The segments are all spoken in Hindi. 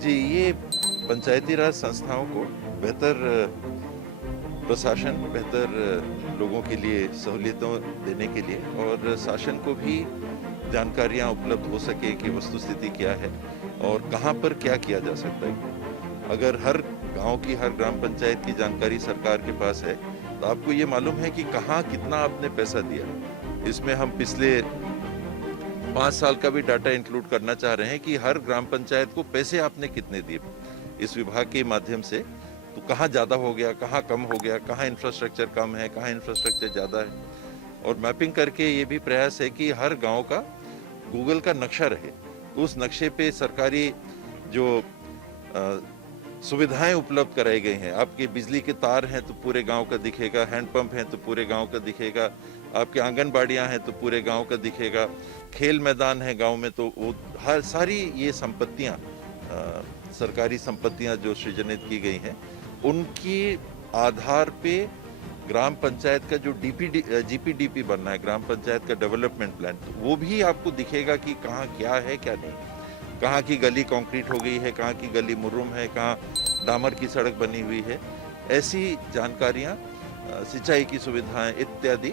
जी, ये पंचायती राज संस्थाओं को बेहतर प्रशासन, बेहतर लोगों के लिए सहूलियतों देने के लिए और शासन को भी जानकारियां उपलब्ध हो सके कि वस्तुस्थिति क्या है और कहां पर क्या किया जा सकता है। अगर हर गांव की, हर ग्राम पंचायत की जानकारी सरकार के पास है तो आपको ये मालूम है कि कहां कितना आपने पैसा दिया। इसमें हम पिछले 5 साल का भी डाटा इंक्लूड करना चाह रहे हैं कि हर ग्राम पंचायत को पैसे आपने कितने दिए इस विभाग के माध्यम से, तो कहाँ ज़्यादा हो गया, कहाँ कम हो गया, कहाँ इंफ्रास्ट्रक्चर कम है, कहाँ इंफ्रास्ट्रक्चर ज़्यादा है। और मैपिंग करके ये भी प्रयास है कि हर गांव का गूगल का नक्शा रहे, उस नक्शे पे सरकारी जो सुविधाएं उपलब्ध कराई गई हैं। आपके बिजली के तार हैं तो पूरे गांव का दिखेगा, हैंडपंप हैं तो पूरे गांव का दिखेगा, आपके आंगनबाड़ियां हैं तो पूरे गांव का दिखेगा, खेल मैदान है गांव में तो वो हर सारी ये संपत्तियां, सरकारी संपत्तियां जो सृजनित की गई हैं, उनकी आधार पे ग्राम पंचायत का जो जीपीडीपी बनना है, ग्राम पंचायत का डेवलपमेंट प्लान, वो भी आपको दिखेगा कि कहाँ क्या है क्या नहीं, कहाँ की गली कंक्रीट हो गई है, कहाँ की गली मुर्रुम है, कहाँ डामर की सड़क बनी हुई है। ऐसी जानकारियाँ, सिंचाई की सुविधाएं इत्यादि,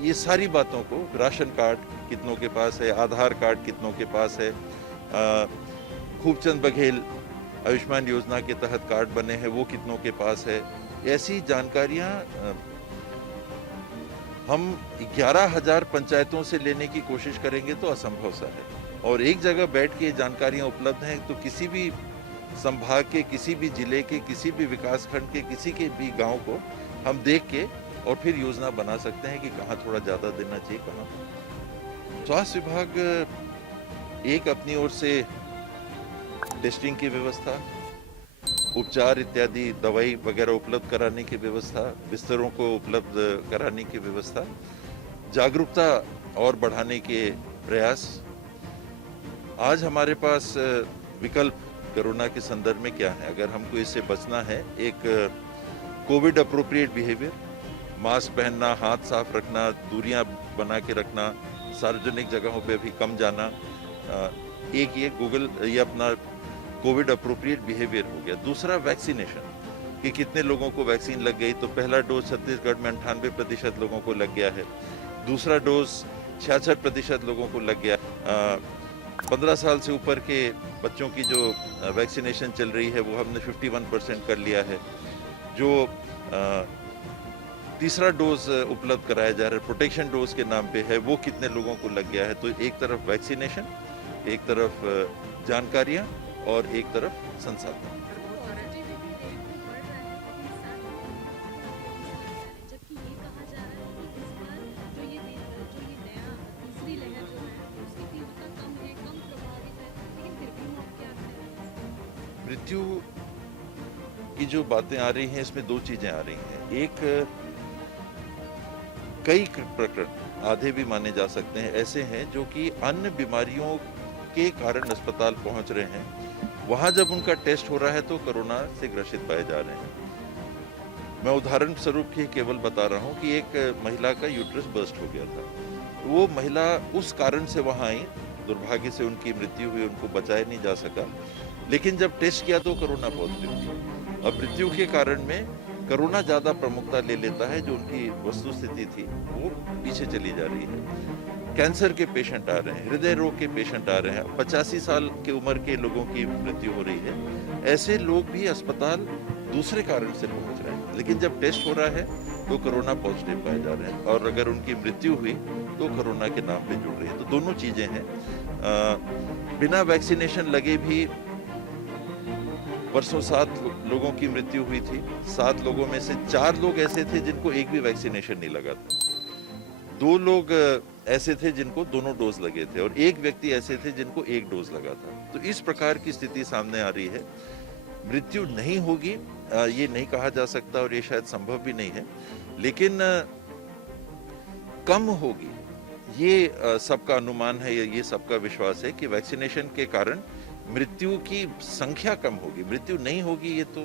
ये सारी बातों को, राशन कार्ड कितनों के पास है, आधार कार्ड कितनों के पास है, खूबचंद बघेल आयुष्मान योजना के तहत कार्ड बने हैं वो कितनों के पास है, ऐसी जानकारियाँ हम 11,000 पंचायतों से लेने की कोशिश करेंगे तो असंभव सा है। और एक जगह बैठ के जानकारियां उपलब्ध हैं तो किसी भी संभाग के, किसी भी जिले के, किसी भी विकास खंड के, किसी के भी गांव को हम देख के और फिर योजना बना सकते हैं कि कहाँ थोड़ा ज़्यादा देना चाहिए, कहाँ। स्वास्थ्य विभाग एक अपनी ओर से टेस्टिंग की व्यवस्था, उपचार इत्यादि, दवाई वगैरह उपलब्ध कराने की व्यवस्था, बिस्तरों को उपलब्ध कराने की व्यवस्था, जागरूकता और बढ़ाने के प्रयास। आज हमारे पास विकल्प कोरोना के संदर्भ में क्या है? अगर हमको इससे बचना है, एक कोविड अप्रोप्रिएट बिहेवियर, मास्क पहनना, हाथ साफ रखना, दूरियां बना के रखना, सार्वजनिक जगहों पे भी कम जाना, एक ये गूगल, ये अपना कोविड अप्रोप्रिएट बिहेवियर हो गया। दूसरा वैक्सीनेशन, कि कितने लोगों को वैक्सीन लग गई, तो पहला डोज छत्तीसगढ़ में 98% लोगों को लग गया है, दूसरा डोज 66% लोगों को लग गया। 15 साल से ऊपर के बच्चों की जो वैक्सीनेशन चल रही है वो हमने 51% कर लिया है। जो तीसरा डोज उपलब्ध कराया जा रहा है प्रोटेक्शन डोज के नाम पे है, वो कितने लोगों को लग गया है। तो एक तरफ वैक्सीनेशन, एक तरफ जानकारियां और एक तरफ संसाधन। मृत्यु की जो बातें आ रही हैं, इसमें दो चीजें आ रही हैं। एक, कई प्रकरण आधे भी माने जा सकते हैं ऐसे हैं जो कि अन्य बीमारियों के कारण अस्पताल पहुंच रहे हैं, वहां जब उनका टेस्ट हो रहा है तो कोरोना से ग्रसित पाए जा रहे हैं। मैं उदाहरण स्वरूप ही केवल बता रहा हूं कि एक महिला का यूट्रस बर्स्ट हो गया था। वो महिला उस कारण से वहां आई, दुर्भाग्य से उनकी मृत्यु हुई, उनको बचाया नहीं जा सका, लेकिन जब टेस्ट किया तो कोरोना पॉजिटिव थी। अब मृत्यु के कारण में कोरोना ज्यादा प्रमुखता ले लेता है, जो उनकी वस्तुस्थिति थी वो पीछे चली जा रही है। कैंसर के पेशेंट आ रहे हैं, हृदय रोग के पेशेंट आ रहे हैं, 85 साल की उम्र के लोगों की मृत्यु हो रही है। ऐसे लोग भी अस्पताल दूसरे कारण से पहुंच रहे हैं, लेकिन जब टेस्ट हो रहा है तो कोरोना पॉजिटिव पाए जा रहे हैं, और अगर उनकी मृत्यु हुई तो कोरोना के नाम पे जुड़ रही है। तो दोनों चीजें हैं। बिना वैक्सीनेशन लगे भी परसों 7 लोगों की मृत्यु हुई थी। 7 लोगों में से 4 लोग ऐसे थे जिनको एक भी वैक्सीनेशन नहीं लगा था, 2 लोग ऐसे थे जिनको दोनों डोज लगे थे, और एक व्यक्ति ऐसे थे जिनको एक डोज लगा था। तो इस प्रकार की स्थिति सामने आ रही है। मृत्यु नहीं होगी ये नहीं कहा जा सकता, और ये शायद संभव भी नहीं है, लेकिन कम होगी ये सबका अनुमान है, ये सबका विश्वास है कि वैक्सीनेशन के कारण मृत्यु की संख्या कम होगी। मृत्यु नहीं होगी ये तो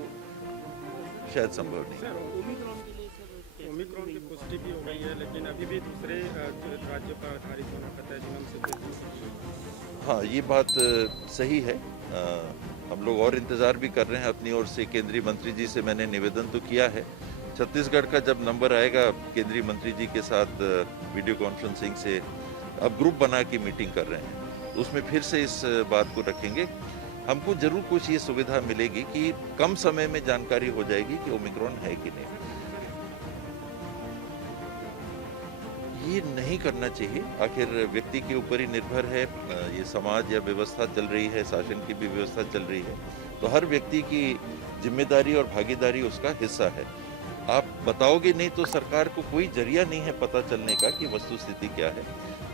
शायद संभव नहीं। ओमिक्रॉन के लिए पुष्टि भी हो गई है, लेकिन अभी भी दूसरे राज्यों का आधारित होना कतई जिनम से। हाँ, ये बात सही है। हम लोग और इंतज़ार भी कर रहे हैं अपनी ओर से। केंद्रीय मंत्री जी से मैंने निवेदन तो किया है। छत्तीसगढ़ का जब नंबर आएगा, केंद्रीय मंत्री जी के साथ वीडियो कॉन्फ्रेंसिंग से अब ग्रुप बना के मीटिंग कर रहे हैं, उसमें फिर से इस बात को रखेंगे। हमको जरूर कुछ ये सुविधा मिलेगी कि कम समय में जानकारी हो जाएगी कि ओमिक्रॉन है कि नहीं। ये नहीं करना चाहिए, आखिर व्यक्ति के ऊपर ही निर्भर है। ये समाज या व्यवस्था चल रही है, शासन की भी व्यवस्था चल रही है, तो हर व्यक्ति की जिम्मेदारी और भागीदारी उसका हिस्सा है। आप बताओगे नहीं तो सरकार को कोई जरिया नहीं है पता चलने का कि वस्तुस्थिति क्या है।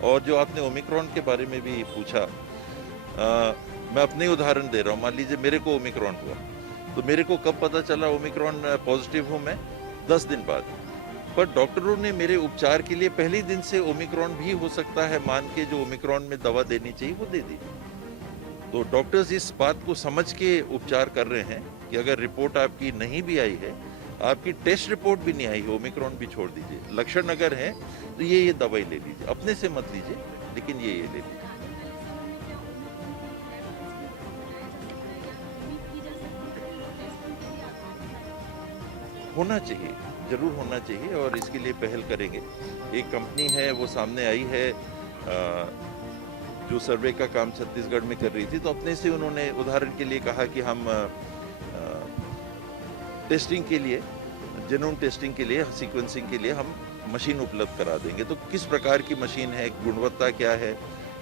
और जो आपने ओमिक्रॉन के बारे में भी पूछा, मैं अपने उदाहरण दे रहा हूँ। मान लीजिए मेरे को ओमिक्रॉन हुआ, तो मेरे को कब पता चला ओमिक्रॉन पॉजिटिव हूँ मैं? 10 दिन बाद। पर डॉक्टरों ने मेरे उपचार के लिए पहले दिन से ओमिक्रॉन भी हो सकता है मान के जो ओमिक्रॉन में दवा देनी चाहिए वो दे दी। तो डॉक्टर्स इस बात को समझ के उपचार कर रहे हैं कि अगर रिपोर्ट आपकी नहीं भी आई है, आपकी टेस्ट रिपोर्ट भी नहीं आई है, ओमिक्रॉन भी छोड़ दीजिए, लक्षण अगर है तो ये दवाई ले लीजिए, अपने से मत लीजिए, लेकिन ये ले लीजिए। होना चाहिए, जरूर होना चाहिए, और इसके लिए पहल करेंगे। एक कंपनी है वो सामने आई है जो सर्वे का काम छत्तीसगढ़ में कर रही थी, तो अपने से उन्होंने उदाहरण के लिए कहा कि हम टेस्टिंग के लिए, जेनोम टेस्टिंग के लिए, सीक्वेंसिंग के लिए हम मशीन उपलब्ध करा देंगे। तो किस प्रकार की मशीन है, गुणवत्ता क्या है,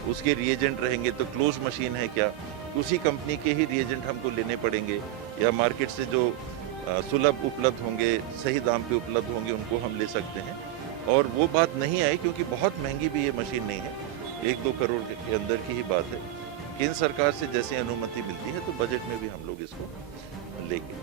उसके रिएजेंट रहेंगे तो क्लोज मशीन है क्या, उसी कंपनी के ही रिएजेंट हमको लेने पड़ेंगे, या मार्केट से जो सुलभ उपलब्ध होंगे, सही दाम पे उपलब्ध होंगे, उनको हम ले सकते हैं। और वो बात नहीं आई क्योंकि बहुत महंगी भी ये मशीन नहीं है, 1-2 करोड़ के अंदर की ही बात है। केंद्र सरकार से जैसे अनुमति मिलती है तो बजट में भी हम लोग इसको लेंगे।